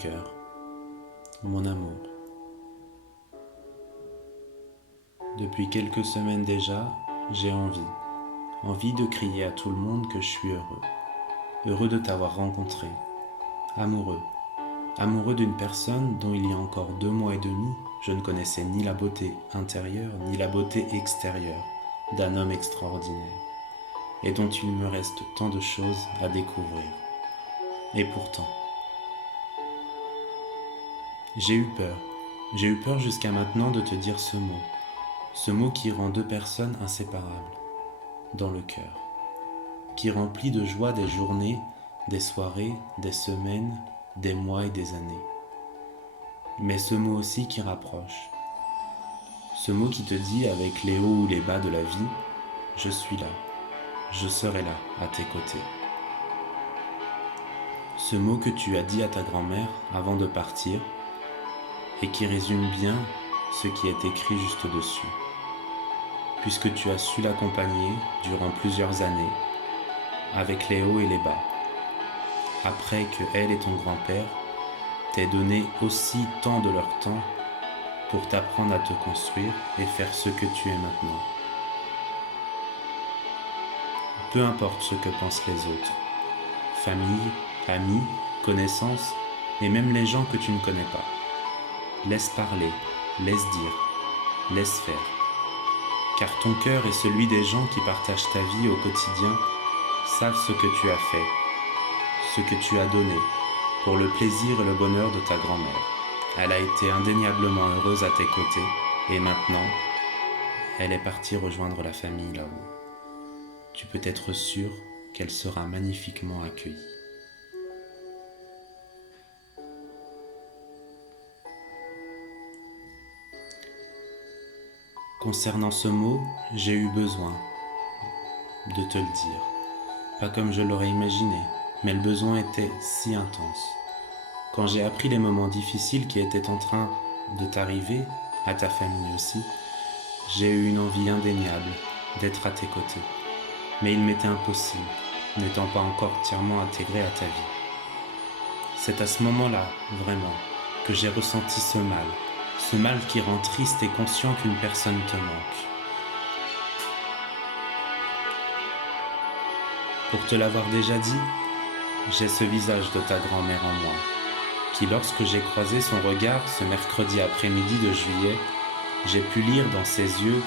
cœur, mon amour. Depuis quelques semaines déjà, j'ai envie de crier à tout le monde que je suis heureux de t'avoir rencontré, amoureux d'une personne dont il y a encore 2 mois et demi, je ne connaissais ni la beauté intérieure ni la beauté extérieure d'un homme extraordinaire, et dont il me reste tant de choses à découvrir. Et pourtant, j'ai eu peur jusqu'à maintenant de te dire ce mot qui rend deux personnes inséparables, dans le cœur, qui remplit de joie des journées, des soirées, des semaines, des mois et des années. Mais ce mot aussi qui rapproche, ce mot qui te dit avec les hauts ou les bas de la vie, je suis là, je serai là, à tes côtés. Ce mot que tu as dit à ta grand-mère avant de partir et qui résume bien ce qui est écrit juste au-dessus, puisque tu as su l'accompagner durant plusieurs années, avec les hauts et les bas, après que elle et ton grand-père t'aient donné aussi tant de leur temps pour t'apprendre à te construire et faire ce que tu es maintenant. Peu importe ce que pensent les autres, famille, amis, connaissances et même les gens que tu ne connais pas. Laisse parler, laisse dire, laisse faire. Car ton cœur et celui des gens qui partagent ta vie au quotidien savent ce que tu as fait, ce que tu as donné pour le plaisir et le bonheur de ta grand-mère. Elle a été indéniablement heureuse à tes côtés et maintenant, elle est partie rejoindre la famille là-haut. Tu peux être sûr qu'elle sera magnifiquement accueillie. Concernant ce mot, j'ai eu besoin de te le dire. Pas comme je l'aurais imaginé, mais le besoin était si intense. Quand j'ai appris les moments difficiles qui étaient en train de t'arriver, à ta famille aussi, j'ai eu une envie indéniable d'être à tes côtés. Mais il m'était impossible, n'étant pas encore entièrement intégré à ta vie. C'est à ce moment-là, vraiment, que j'ai ressenti ce mal qui rend triste et conscient qu'une personne te manque. Pour te l'avoir déjà dit, j'ai ce visage de ta grand-mère en moi, qui lorsque j'ai croisé son regard ce mercredi après-midi de juillet, j'ai pu lire dans ses yeux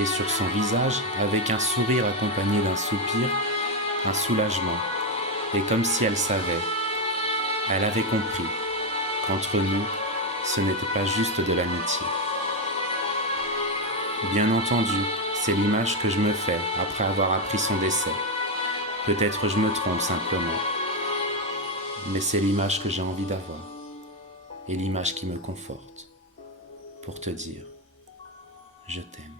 et sur son visage, avec un sourire accompagné d'un soupir, un soulagement, et comme si elle savait, elle avait compris qu'entre nous, ce n'était pas juste de l'amitié. Bien entendu, c'est l'image que je me fais après avoir appris son décès. Peut-être je me trompe simplement, mais c'est l'image que j'ai envie d'avoir, et l'image qui me conforte, pour te dire, je t'aime.